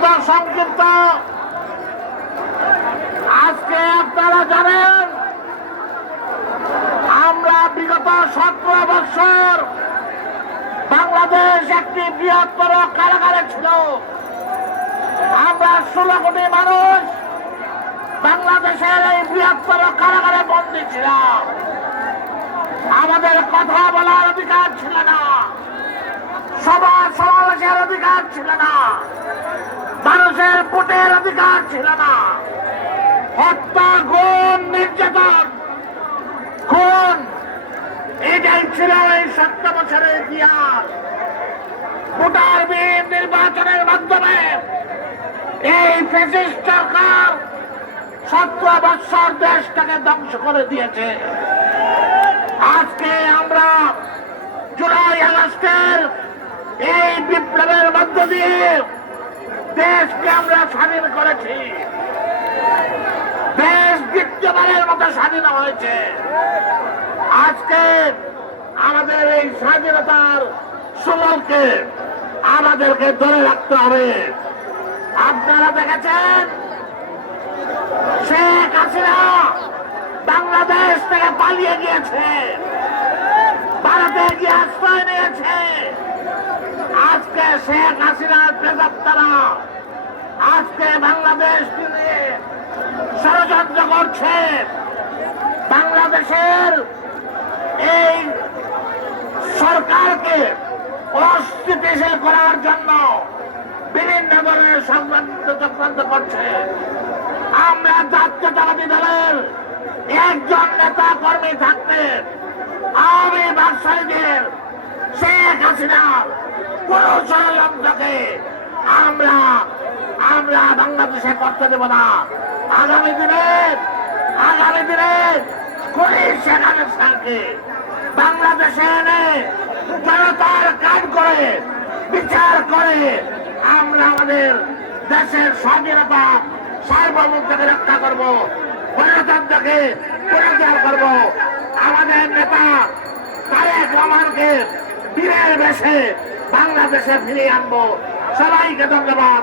অত্যন্ত সংক্ষিপ্ত। আজকে আপনারা জানেন আমরা বিগত 17 বছর বাংলাদেশ একটি বৃহত্তর কারাগারে ছিল। আমরা 16 কোটি মানুষ বাংলাদেশের এই বৃহত্তর কারাগারে বন্দী ছিলাম। আমাদের কথা বলার অধিকার ছিল না, সভা সমাবেশের অধিকার ছিল না, মানুষের ভোটের অধিকার ছিল না। হত্যা, গুম, নির্যাতন, খুন, এটাই ছিল এই 17 বছরের ইতিহাস। ভোটারবিহীন নির্বাচনের মাধ্যমে এই ফ্যাসিস্ট সরকার 17 বছর দেশটাকে ধ্বংস করে দিয়েছে। আজকে আমরা জুলাই আগস্টের এই বিপ্লবের মধ্য দিয়ে দেশকে আমরা স্বাধীন করেছি। দেশ দ্বিতীয়বারের মতো স্বাধীন হয়েছে। আজকে আমাদের এই স্বাধীনতার সুফলকে আমাদেরকে ধরে রাখতে হবে। আপনারা দেখেছেন শেখ হাসিনা বাংলাদেশ থেকে পালিয়ে গিয়েছে, ভারতে গিয়ে আশ্রয় নিয়েছে। আজকে শেখ হাসিনার প্রেতাত্মারা আজকে বাংলাদেশ নিয়ে ষড়যন্ত্র করছে। বাংলাদেশের এই সরকারকে অস্থিতিশীল করার জন্য বিভিন্ন ধরনের সংক্রান্ত চক্রান্ত করছে। আমরা জাতীয়তাবাদী দলের একজন নেতা কর্মী থাকতে আওয়ামী বাদশাহীদের শেখ হাসিনার কোন ষড়যন্ত্রকে আমরা বাংলাদেশে করতে দেব না। আগামী দিনে পুলিশ শেখ হাসিনাকে বাংলাদেশে এনে জনতার কাজ করে বিচার করে আমরা আমাদের দেশের স্বাধীনতা সার্বভৌমত্বকে রক্ষা করব, গণতন্ত্রকে পুনরুদ্ধার করব। আমাদের নেতা তারেক রহমানকে বীরের বেশে বাংলাদেশে ফিরিয়ে আনবো। সবাইকে ধন্যবাদ।